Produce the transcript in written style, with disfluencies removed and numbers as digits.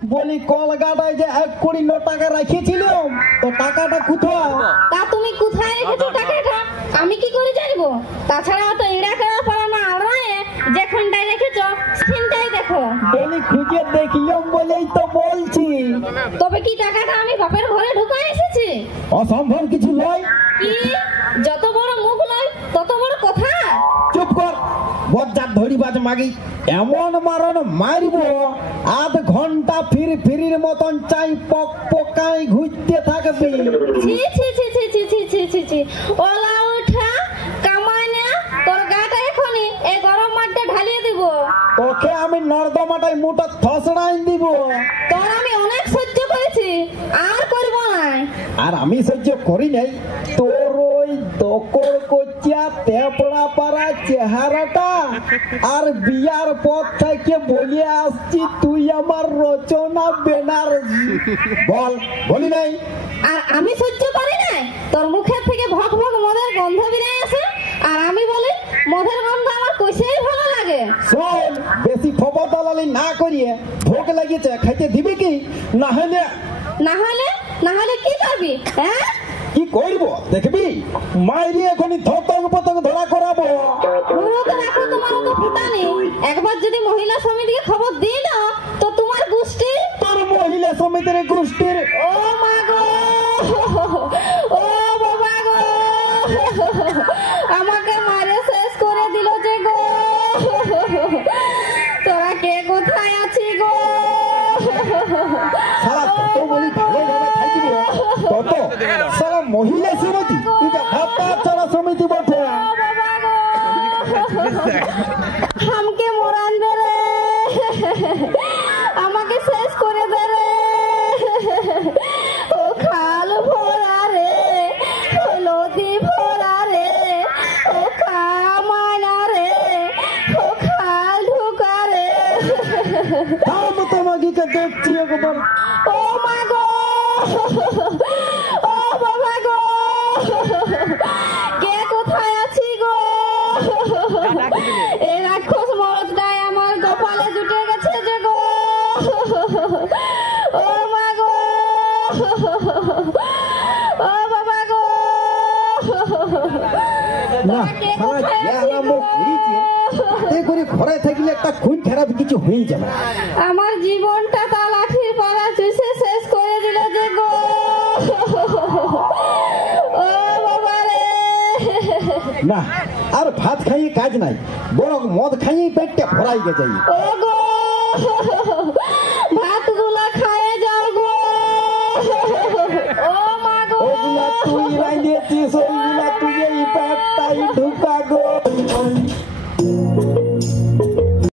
বলি কলকাতায় যে 1 কোটি টাকা রেখেছিলাম, তো টাকাটা কোথায়? তা তুমি কোথায় রেখেছো টাকাটা? আমি কি করে জানবো? তাছাড়া তো এড়া করা পারা না, আড়ায় যেখানটায় রেখেছো সেখানটাই দেখো। বলি খুঁজে দেখলাম বলেই তো বলছি। তবে কি টাকাটা আমি বাপের ঘরে ঢুকায় এসেছি? অসম্ভব কিছু নয়। কি যত বড় মুখ নয় তত বড় কথা। চুপ কর, বজ্জাত ধরিবাজ মাগি। এমন মারণ মারবো, আধ ঘন্টা ফিরির মতন চাই পক পকাই ঘুরতে থাকবি। ছি ছি ছি ছি ছি ছি ছি ছি ছি ওলা উঠা কামানা, তোর গাটা এখনই এই গরম মাঠে ঢালিয়ে দিব। ওকে আমি নর্দমাটায় মোটা থসড়াই দিব। তোর আমি অনেক সহ্য করেছি, আর করব না। আর আমি সহ্য করি নাই তোর ওই দকর কচিয়া তেপড়া পাড়া চেহারাটা, আর বিয়ার পর থেকে বলে আসছি তুই আমার রচনা বেনারসি। বল, বলি নাই? আর আমি সহ্য করি না তোর মুখের থেকে ভক ভক মদের গন্ধ বেরিয়ে আসে, আর আমি বলি মদের গন্ধ আমার কইসেই ভালো লাগে। শোন, বেশি ফপা দালালি না করিয়ে ভোগ লাগিয়েছে, খাইতে দিবি কি? না হলে না হলে কি করবি? হ্যাঁ, কি করব দেখবি? মাইরি এখনই ধতং পতং ধরা করাবো। মুরত রাখো, তোমার তো ফুটা নেই। একবার যদি মহিলা সমিতিকে খবর দিই না, তো তোমার গোষ্ঠী, তোর মহিলা সমিতির গোষ্ঠীর ও মা গো, ও বাবা গো, আমাকে মারে শেষ করে দিল যে গো। তোরা কে কোথায় আছি গো? সারা কত বলি ভালো ভাবে থাকিব, কত সারা মহিলা সমিতি, এটা ভাতা ছাড়া সমিতি বটে। ও বাবা গো, আমাকে মরান দে রে, আমাকে শেষ করে দে রে। ও খাল ভরা রে, ও নদী ভরা রে, ও কামানা রে, ও খাল ঢুকা রে। তার মতো মাগিকে দেখছি একবার। ও মা গো, ও বাবা গো, কে কোথায় আছি গো? এই রাক্ষস মরদটাই আমার কপালে জুটে গেছে যে গো। ও মা গো, ও বাবা গো, না কে সারা কোথায় আছি ইয়ারা গো? মুখ ঘুরিয়েছে, তাতে করে ঘরে থাকলে একটা খুন খারাপ কিছু হয়ে যাবে। আমার জীবনটা তা লাঠির পাড়া চুষে শেষ করে দিল যে গো। ও বাবা রে, না আর ভাত খাইয়ে কাজ নাই, বরং মদ খাইয়ে পেটটা ভরাই গে যাই। ও গো, ভাতগুলা খায়ে যাও গো। ও মা গো, ওগুলা তুই রাঁধিয়েছিস, ওইগুলা তুই এই পেটটাই ঢুকা